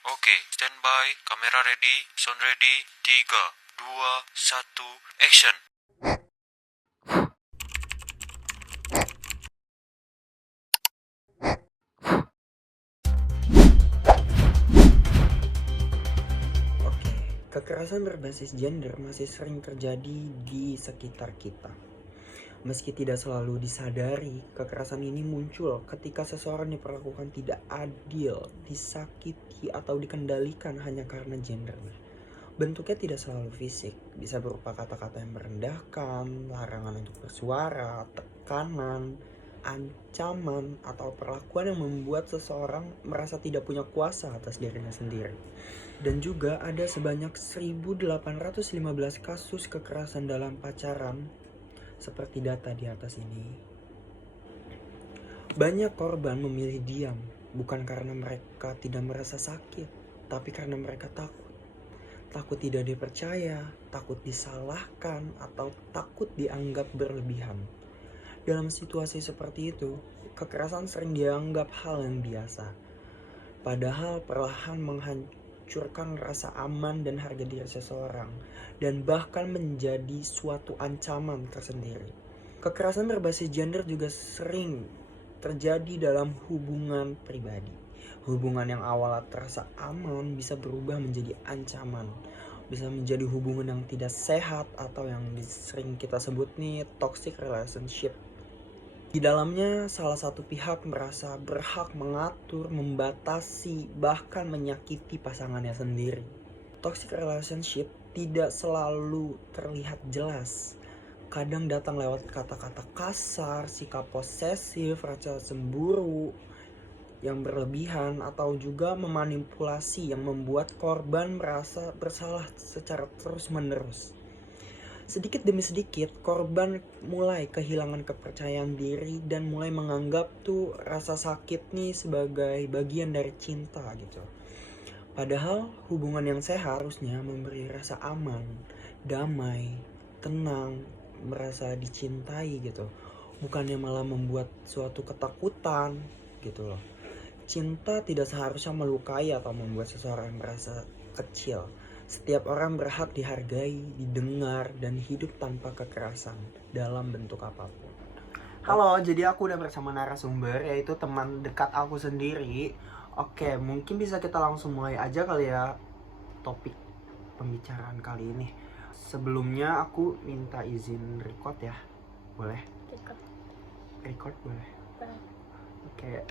Oke, standby, kamera ready, sound ready, 3, 2, 1, action. Oke, kekerasan berbasis gender masih sering terjadi di sekitar kita. Meski tidak selalu disadari, kekerasan ini muncul ketika seseorang diperlakukan tidak adil, disakiti, atau dikendalikan hanya karena gendernya. Bentuknya tidak selalu fisik, bisa berupa kata-kata yang merendahkan, larangan untuk bersuara, tekanan, ancaman, atau perlakuan yang membuat seseorang merasa tidak punya kuasa atas dirinya sendiri. Dan juga ada sebanyak 1.815 kasus kekerasan dalam pacaran seperti data di atas ini. Banyak korban memilih diam, bukan karena mereka tidak merasa sakit, tapi karena mereka takut. Takut tidak dipercaya, takut disalahkan, atau takut dianggap berlebihan. Dalam situasi seperti itu, kekerasan sering dianggap hal yang biasa. Padahal perlahan menghancurkan rasa aman dan harga diri seseorang, dan bahkan menjadi suatu ancaman tersendiri. Kekerasan berbasis gender juga sering terjadi dalam hubungan pribadi. Hubungan yang awalnya terasa aman bisa berubah menjadi ancaman. Bisa menjadi hubungan yang tidak sehat atau yang sering kita sebut nih toxic relationship. Di dalamnya salah satu pihak merasa berhak mengatur, membatasi, bahkan menyakiti pasangannya sendiri. Toxic relationship tidak selalu terlihat jelas. Kadang datang lewat kata-kata kasar, sikap posesif, rasa cemburu yang berlebihan, atau juga memanipulasi yang membuat korban merasa bersalah secara terus-menerus. Sedikit demi sedikit, korban mulai kehilangan kepercayaan diri dan mulai menganggap tuh rasa sakit nih sebagai bagian dari cinta gitu. Padahal hubungan yang seharusnya memberi rasa aman, damai, tenang, merasa dicintai gitu. Bukannya malah membuat suatu ketakutan gitu loh. Cinta tidak seharusnya melukai atau membuat seseorang merasa kecil. Setiap orang berhak dihargai, didengar, dan hidup tanpa kekerasan dalam bentuk apapun. Halo, jadi aku udah bersama narasumber, yaitu teman dekat aku sendiri. Oke, mungkin bisa kita langsung mulai aja kali ya topik pembicaraan kali ini. Sebelumnya aku minta izin record ya. Boleh? Record boleh. Oke,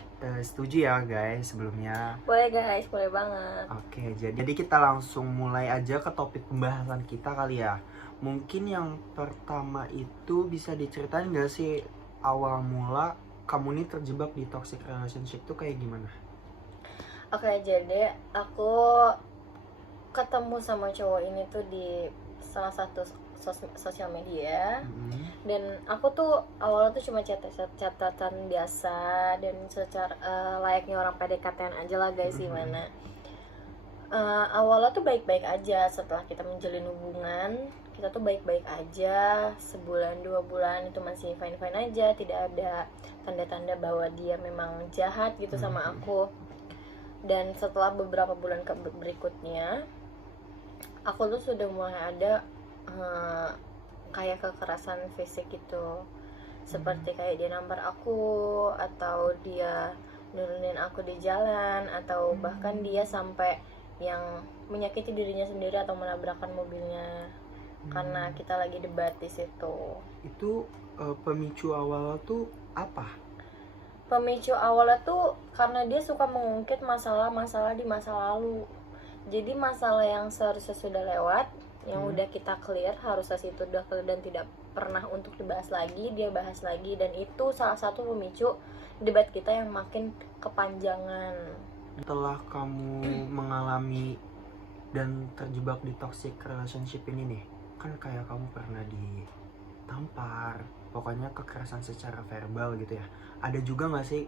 setuju ya guys sebelumnya. Boleh guys, boleh banget. Oke, jadi kita langsung mulai aja ke topik pembahasan kita kali ya. Mungkin yang pertama itu bisa diceritain gak sih awal mula kamu nih terjebak di toxic relationship tuh kayak gimana? Oke, jadi aku ketemu sama cowok ini tuh di salah satu sosial media. Dan aku tuh awalnya tuh cuma catatan biasa dan secara layaknya orang PDKT-an aja lah guys. Gimana awalnya tuh baik-baik aja. Setelah kita menjalin hubungan, kita tuh baik-baik aja. Sebulan 2 bulan itu masih fine-fine aja, tidak ada tanda-tanda bahwa dia memang jahat gitu sama aku. Dan setelah beberapa bulan berikutnya, aku tuh sudah mulai ada kayak kekerasan fisik gitu. Seperti kayak dia nampar aku, atau dia nurunin aku di jalan, atau bahkan dia sampai yang menyakiti dirinya sendiri atau menabrakkan mobilnya karena kita lagi debat di situ. Itu pemicu awal tuh apa? Pemicu awalnya tuh karena dia suka mengungkit masalah-masalah di masa lalu. Jadi masalah yang seharusnya sudah lewat, yang udah kita clear, harusnya situ udah clear dan tidak pernah untuk dibahas lagi, dia bahas lagi. Dan itu salah satu pemicu debat kita yang makin kepanjangan. Setelah kamu mengalami dan terjebak di toxic relationship ini nih, kan kayak kamu pernah ditampar, pokoknya kekerasan secara verbal gitu ya. Ada juga gak sih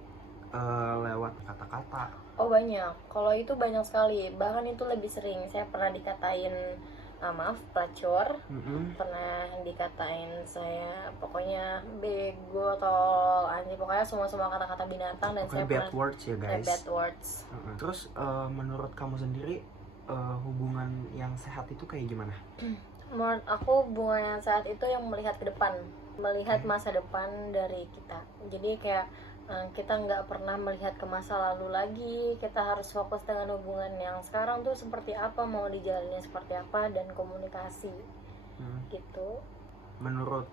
lewat kata-kata? Oh banyak, kalau itu banyak sekali. Bahkan itu lebih sering. Saya pernah dikatain maaf, pelacur. Mm-mm. Pernah dikatain saya pokoknya bego, tol, anjing, pokoknya semua kata-kata binatang. Dan Pokoknya saya bad pernah words ya guys. bad words. Terus menurut kamu sendiri hubungan yang sehat itu kayak gimana? Menurut aku hubungan yang saat itu yang melihat ke depan, melihat masa depan dari kita. Jadi kayak kita nggak pernah melihat ke masa lalu lagi, kita harus fokus dengan hubungan yang sekarang tuh seperti apa, mau dijalannya seperti apa, dan komunikasi gitu. Menurut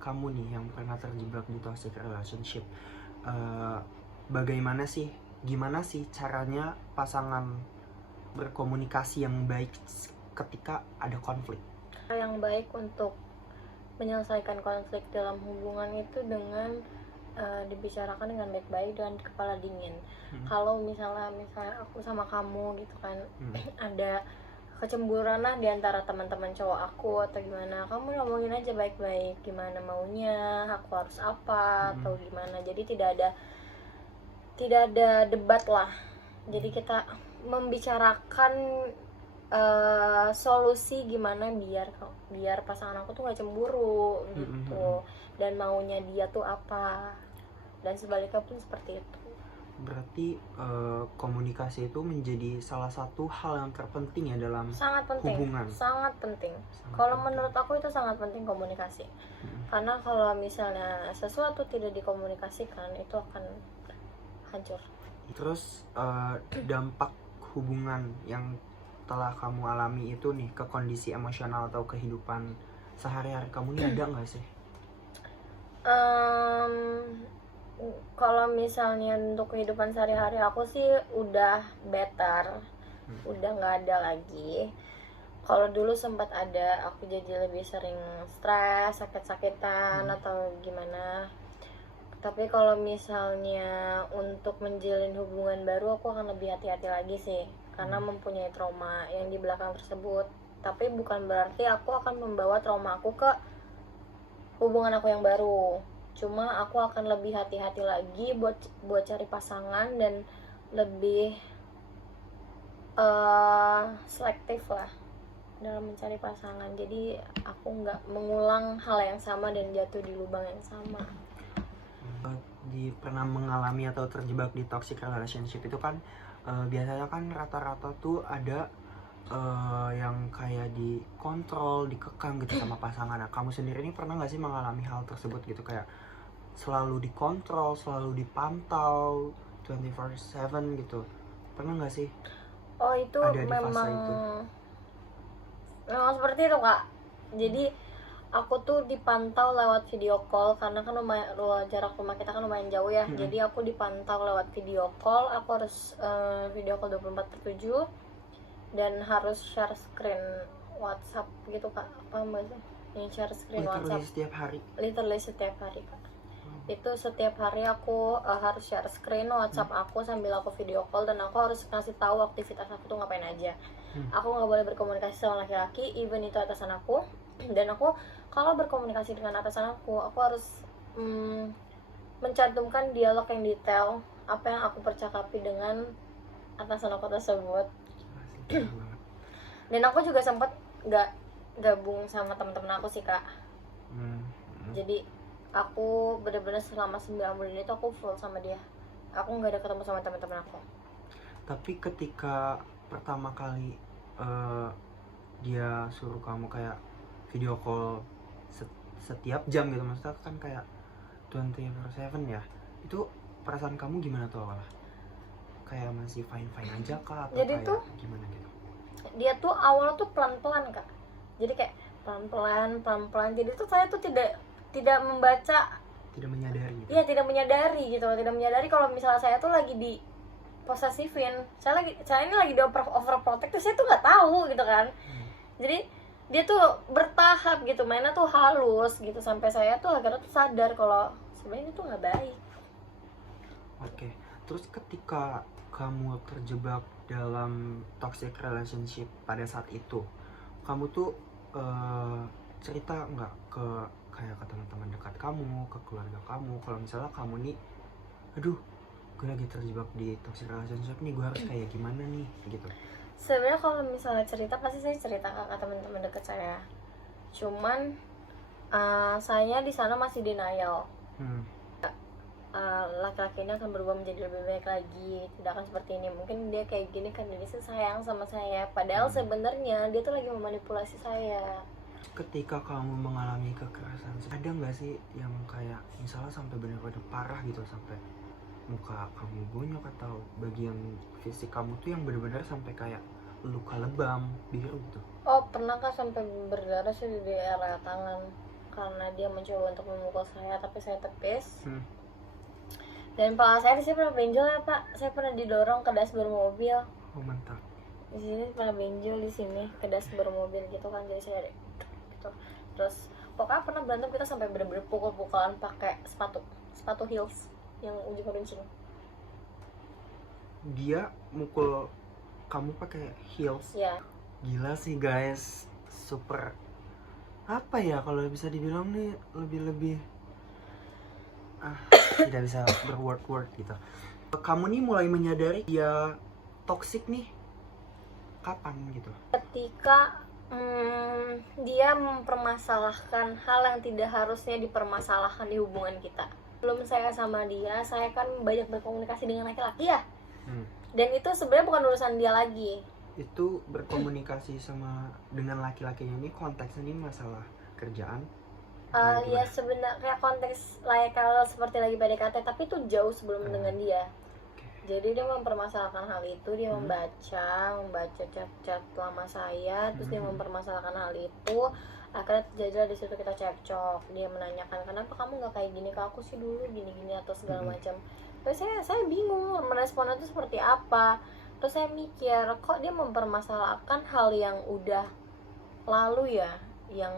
kamu nih yang pernah terjebak di toxic relationship, gimana sih caranya pasangan berkomunikasi yang baik ketika ada konflik? Yang baik untuk menyelesaikan konflik dalam hubungan itu dengan dibicarakan dengan baik-baik dan kepala dingin. Kalau misalnya aku sama kamu gitu kan, ada kecemburuan lah di antara teman-teman cowok aku atau gimana, kamu ngomongin aja baik-baik gimana maunya, aku harus apa atau gimana. Jadi tidak ada debat lah. Jadi kita membicarakan solusi gimana biar pasangan aku tuh gak cemburu gitu, dan maunya dia tuh apa, dan sebaliknya pun seperti itu. Berarti komunikasi itu menjadi salah satu hal yang terpenting ya dalam sangat penting, hubungan. Sangat penting. Kalau menurut aku itu sangat penting komunikasi. Karena kalau misalnya sesuatu tidak dikomunikasikan itu akan hancur. Terus dampak hubungan yang telah kamu alami itu nih ke kondisi emosional atau kehidupan sehari-hari kamu ini ada nggak sih? Kalau misalnya untuk kehidupan sehari-hari aku sih udah better, udah nggak ada lagi. Kalau dulu sempat ada, aku jadi lebih sering stres, sakit-sakitan atau gimana. Tapi kalau misalnya untuk menjalin hubungan baru, aku akan lebih hati-hati lagi sih, karena mempunyai trauma yang di belakang tersebut. Tapi bukan berarti aku akan membawa trauma aku ke hubungan aku yang baru. Cuma aku akan lebih hati-hati lagi buat cari pasangan dan lebih selektif lah dalam mencari pasangan. Jadi aku nggak mengulang hal yang sama dan jatuh di lubang yang sama. Pernah mengalami atau terjebak di toxic relationship itu kan biasanya kan rata-rata tuh ada yang kayak dikontrol, dikekang gitu sama pasangan. Nah, kamu sendiri ini pernah nggak sih mengalami hal tersebut gitu, kayak selalu dikontrol, selalu dipantau 24/7 gitu? Pernah nggak sih? Oh, itu ada di fase itu? Memang seperti itu, Kak. Jadi aku tuh dipantau lewat video call, karena kan jarak rumah kita kan lumayan jauh ya. Jadi aku dipantau lewat video call. Aku harus video call 24/7 dan harus share screen WhatsApp gitu, Kak. Paham gak sih? Yang share screen WhatsApp setiap hari? Literally setiap hari, Kak. Itu setiap hari aku harus share screen WhatsApp aku sambil aku video call, dan aku harus kasih tahu aktivitas aku tuh ngapain aja. Aku nggak boleh berkomunikasi sama laki-laki, even itu atasan aku. Dan aku kalau berkomunikasi dengan atasan aku harus mencantumkan dialog yang detail, apa yang aku percakapi dengan atasan aku tersebut. Dan aku juga sempat nggak gabung sama teman-teman aku sih, Kak. Jadi aku benar-benar selama 9 bulan itu aku full sama dia. Aku nggak ada ketemu sama teman-teman aku. Tapi ketika pertama kali dia suruh kamu kayak video call setiap jam gitu, maksudnya kan kayak 24/7 ya, itu perasaan kamu gimana tuh awalnya? Kayak masih fine-fine aja kah? Atau jadi kayak tuh gimana gitu? Dia tuh awal tuh pelan-pelan, Kak. Jadi kayak pelan-pelan. Jadi tuh saya tuh tidak membaca, tidak menyadari gitu. Iya, tidak menyadari kalau misalnya saya tuh lagi di posesifin. Saya ini lagi di overprotect, saya tuh nggak tahu gitu kan. Jadi dia tuh bertahap gitu, mainnya tuh halus gitu, sampai saya tuh akhirnya tuh sadar kalau sebenarnya itu nggak baik. Oke. Terus ketika kamu terjebak dalam toxic relationship pada saat itu, kamu tuh cerita nggak ke kayak ke teman-teman dekat kamu, ke keluarga kamu, kalau misalnya kamu nih, aduh, gue lagi terjebak di toxic relationship nih, gue harus kayak gimana nih gitu? Sebenarnya kalau misalnya cerita pasti saya cerita ke teman-teman dekat saya. Cuman saya di sana masih denial. Laki-laki ini akan berubah menjadi lebih baik lagi, tidak akan seperti ini. Mungkin dia kayak gini karena dia sayang sama saya, padahal sebenarnya dia tuh lagi memanipulasi saya. Ketika kamu mengalami kekerasan, ada nggak sih yang kayak misalnya sampai benar-benar parah gitu, sampai muka kamu bonyok atau bagian fisik kamu tuh yang benar-benar sampai kayak luka lebam biru gitu? Oh, pernah kah sampai berdarah sih di area tangan karena dia mencoba untuk memukul saya, tapi saya tepis. Dan kepala saya di sini pernah benjol ya Pak. Saya pernah didorong ke dashboard mobil. Oh mantap. Di sini pernah benjol di sini ke dashboard mobil gitu kan, jadi saya gitu. Terus pokoknya pernah berantem kita sampai bener-bener pukul-pukulan pakai sepatu heels yang ujung runcing. Dia mukul kamu pakai heels? Ya. Gila sih guys, super apa ya kalau bisa dibilang nih, lebih tidak bisa berword gitu. Kamu nih mulai menyadari dia toksik nih kapan gitu? Ketika dia mempermasalahkan hal yang tidak harusnya dipermasalahkan di hubungan kita. Belum saya sama dia, saya kan banyak berkomunikasi dengan laki-laki ya. Dan itu sebenarnya bukan urusan dia lagi. Itu berkomunikasi sama dengan laki-lakinya ini konteksnya ini masalah kerjaan? Ya sebenarnya konteks kalau seperti lagi PDKT, tapi itu jauh sebelum dengan dia. Jadi dia mempermasalahkan hal itu, dia membaca chat-chat lama saya, terus dia mempermasalahkan hal itu. Akhirnya terjadilah di situ kita cekcok. Dia menanyakan kenapa kamu nggak kayak gini ke aku sih dulu, gini-gini atau segala macam. Terus saya bingung meresponnya itu seperti apa. Terus saya mikir kok dia mempermasalahkan hal yang udah lalu ya, yang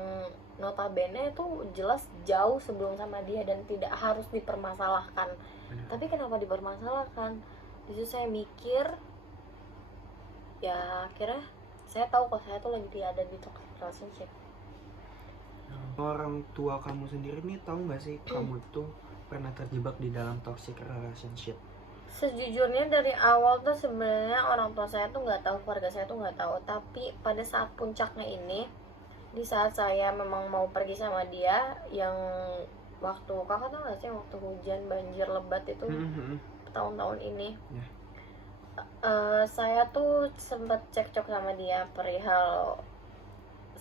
notabene itu jelas jauh sebelum sama dia dan tidak harus dipermasalahkan. Tapi kenapa dipermasalahkan? Disitu saya mikir, ya akhirnya saya tahu kok saya tuh lagi ada di toxic relationship. Orang tua kamu sendiri nih tahu nggak sih kamu tuh pernah terjebak di dalam toxic relationship? Sejujurnya dari awal tuh sebenarnya orang tua saya tuh nggak tahu, keluarga saya tuh nggak tahu. Tapi pada saat puncaknya ini, di saat saya memang mau pergi sama dia, yang waktu kakak tahu nggak sih waktu hujan banjir lebat itu tahun-tahun ini, saya tuh sempat cekcok sama dia perihal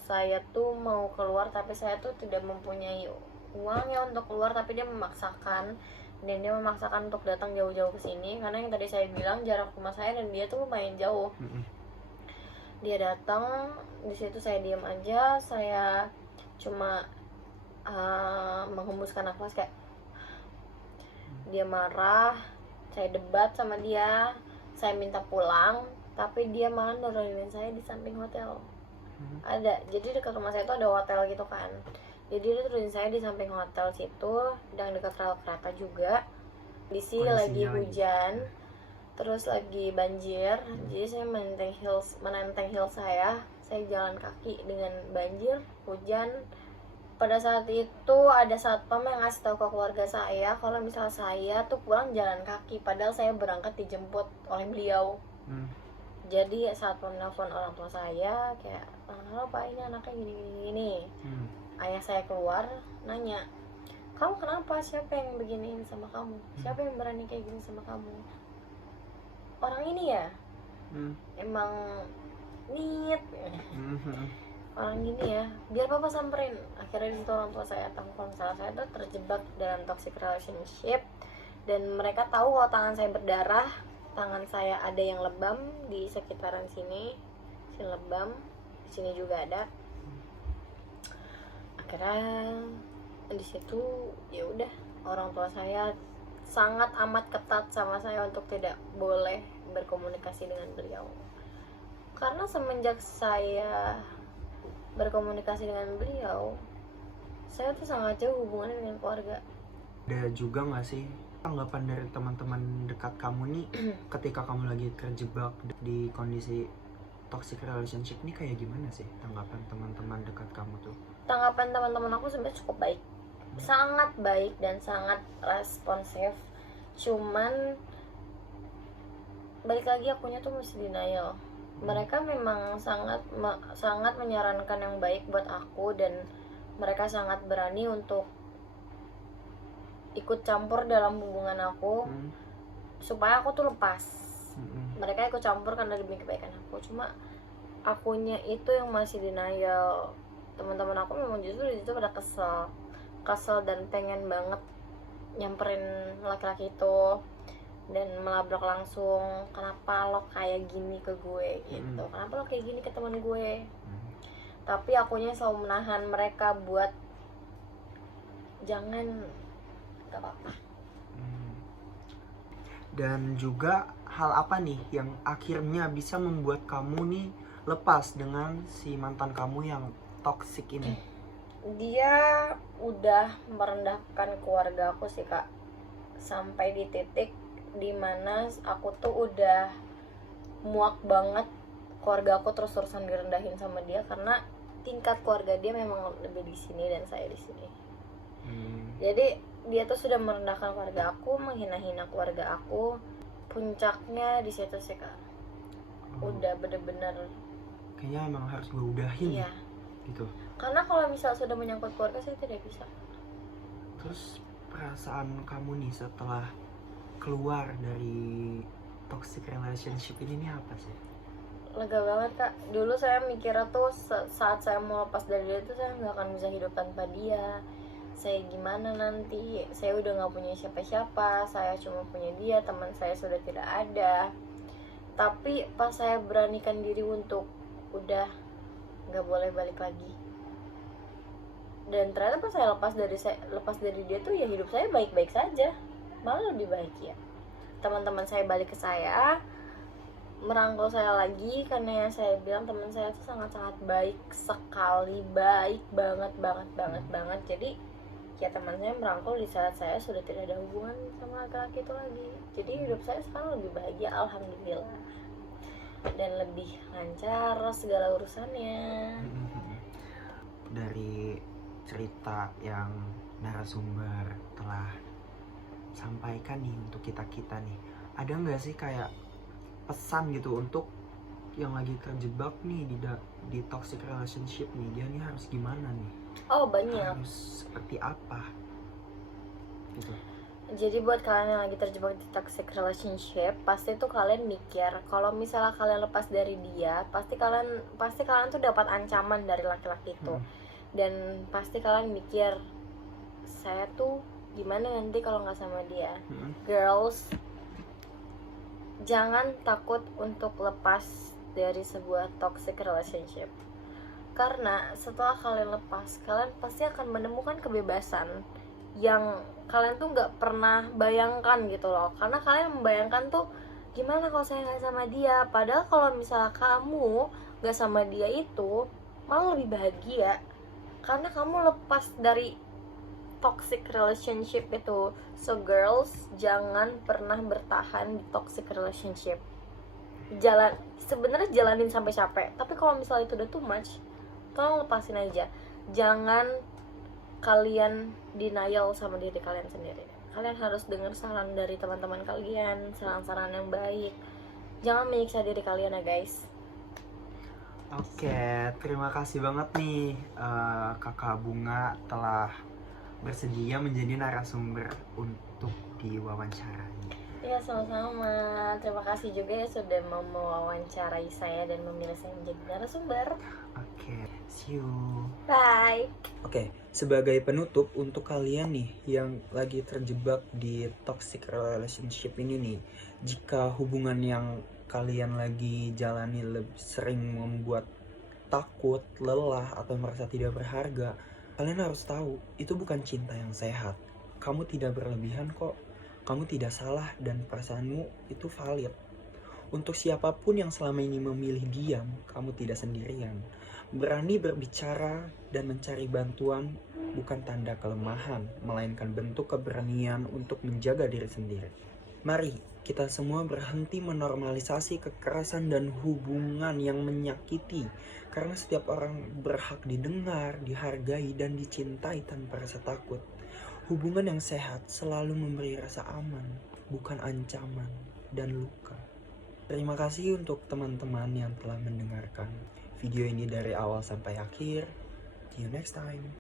saya tuh mau keluar tapi saya tuh tidak mempunyai uang ya untuk keluar, tapi dia memaksakan. Dan dia memaksakan untuk datang jauh-jauh ke sini karena yang tadi saya bilang jarak rumah saya dan dia tuh lumayan jauh. Dia datang, di situ saya diam aja, saya cuma menghembuskan nafas kayak. Dia marah, saya debat sama dia, saya minta pulang, tapi dia malah nurunin saya di samping hotel. Ada, jadi dekat rumah saya itu ada hotel gitu kan. Jadi dia turunin saya di samping hotel situ, dan dekat rel kereta juga. Di sini lagi hujan, terus lagi banjir. Jadi saya menenteng heels saya jalan kaki dengan banjir, hujan. Pada saat itu ada satpam yang ngasih tahu ke keluarga saya kalau misalnya saya tuh pulang jalan kaki, padahal saya berangkat dijemput oleh beliau. Jadi saat menelpon orang tua saya kayak, halo Pak, ini anaknya gini. Ayah saya keluar nanya, kamu kenapa? Siapa yang beginiin sama kamu? Siapa yang berani kayak gini sama kamu? Orang ini ya emang nit. Orang gini ya, biar papa samperin. Akhirnya disitu orang tua saya tahu kalau misalnya saya tuh terjebak dalam toxic relationship. Dan mereka tahu kalau tangan saya berdarah, tangan saya ada yang lebam di sekitaran sini lebam, di sini juga ada. Akhirnya di situ ya udah, orang tua saya sangat amat ketat sama saya untuk tidak boleh berkomunikasi dengan beliau. Karena semenjak saya berkomunikasi dengan beliau, saya tuh sangat jauh hubungannya dengan keluarga. Ada juga nggak sih tanggapan dari teman-teman dekat kamu nih ketika kamu lagi terjebak di kondisi toxic relationship nih, kayak gimana sih tanggapan teman-teman dekat kamu tuh? Tanggapan teman-teman aku sebenarnya cukup baik, sangat baik dan sangat responsif. Cuman balik lagi akunya tuh masih denial. Mereka memang sangat menyarankan yang baik buat aku, dan mereka sangat berani untuk ikut campur dalam hubungan aku supaya aku tuh lepas. Mereka ikut campur karena demi kebaikan aku, cuma akunya itu yang masih denial. Teman-teman aku memang justru di situ pada kesel dan pengen banget nyamperin laki-laki itu dan melabrak langsung, kenapa lo kayak gini ke gue gitu, kenapa lo kayak gini ke teman gue. Tapi akunya selalu menahan mereka buat jangan, gak apa-apa. Dan juga hal apa nih yang akhirnya bisa membuat kamu nih lepas dengan si mantan kamu yang toksik ini? Dia udah merendahkan keluarga aku sih kak, sampai di titik dimana aku tuh udah muak banget keluarga aku terus-terusan direndahin sama dia, karena tingkat keluarga dia memang lebih di sini dan saya di sini. Jadi dia tuh sudah merendahkan keluarga aku, menghina-hina keluarga aku. Puncaknya di situ sih kak, udah bener-bener kayaknya emang harus gue udahin iya. Gitu. Karena kalau misal sudah menyangkut keluarga saya tidak bisa. Terus perasaan kamu nih setelah keluar dari toxic relationship ini nih apa sih? Lega banget kak. Dulu saya mikirnya tuh saat saya mau lepas dari dia tuh saya nggak akan bisa hidup tanpa dia. Saya gimana nanti? Saya udah nggak punya siapa-siapa. Saya cuma punya dia. Teman saya sudah tidak ada. Tapi pas saya beranikan diri untuk udah nggak boleh balik lagi, dan ternyata pas saya lepas dari dia tuh ya hidup saya baik-baik saja, malah lebih bahagia. Teman-teman saya balik ke saya, merangkul saya lagi, karena yang saya bilang teman saya tuh sangat-sangat baik sekali, baik banget. Jadi ya teman saya merangkul di saat saya sudah tidak ada hubungan sama laki-laki itu lagi. Jadi hidup saya sekarang lebih bahagia, alhamdulillah, dan lebih lancar segala urusannya. Dari cerita yang narasumber telah sampaikan nih untuk kita nih, ada nggak sih kayak pesan gitu untuk yang lagi terjebak nih di toxic relationship nih, dia nih harus gimana nih? Oh banyak. Harus seperti apa gitu? Jadi buat kalian yang lagi terjebak di toxic relationship, pasti tuh kalian mikir kalau misalnya kalian lepas dari dia, pasti kalian tuh dapat ancaman dari laki-laki itu. Dan pasti kalian mikir, saya tuh gimana nanti kalau nggak sama dia. Girls, jangan takut untuk lepas dari sebuah toxic relationship, karena setelah kalian lepas, kalian pasti akan menemukan kebebasan yang kalian tuh nggak pernah bayangkan gitu loh. Karena kalian membayangkan tuh gimana kalau saya nggak sama dia, padahal kalau misalnya kamu nggak sama dia itu malah lebih bahagia karena kamu lepas dari toxic relationship itu. So girls, jangan pernah bertahan di toxic relationship. Sebenarnya jalanin sampai capek, tapi kalau misalnya itu udah too much, tolong lepasin aja. Jangan kalian denial sama diri kalian sendiri. Kalian harus dengar saran dari teman-teman kalian, saran-saran yang baik. Jangan menyiksa diri kalian ya guys. Oke, terima kasih banget nih Kakak Bunga telah bersedia menjadi narasumber untuk diwawancara. Ya sama-sama. Terima kasih juga ya sudah mau mewawancarai saya dan memilih saya menjadi narasumber. Oke, see you. Bye. Oke, sebagai penutup untuk kalian nih yang lagi terjebak di toxic relationship ini nih, jika hubungan yang kalian lagi jalani lebih sering membuat takut, lelah, atau merasa tidak berharga, kalian harus tahu itu bukan cinta yang sehat. Kamu tidak berlebihan kok. Kamu tidak salah dan perasaanmu itu valid. Untuk siapapun yang selama ini memilih diam, kamu tidak sendirian. Berani berbicara dan mencari bantuan bukan tanda kelemahan, melainkan bentuk keberanian untuk menjaga diri sendiri. Mari kita semua berhenti menormalisasi kekerasan dan hubungan yang menyakiti, karena setiap orang berhak didengar, dihargai, dan dicintai tanpa rasa takut. Hubungan yang sehat selalu memberi rasa aman, bukan ancaman dan luka. Terima kasih untuk teman-teman yang telah mendengarkan video ini dari awal sampai akhir. See you next time.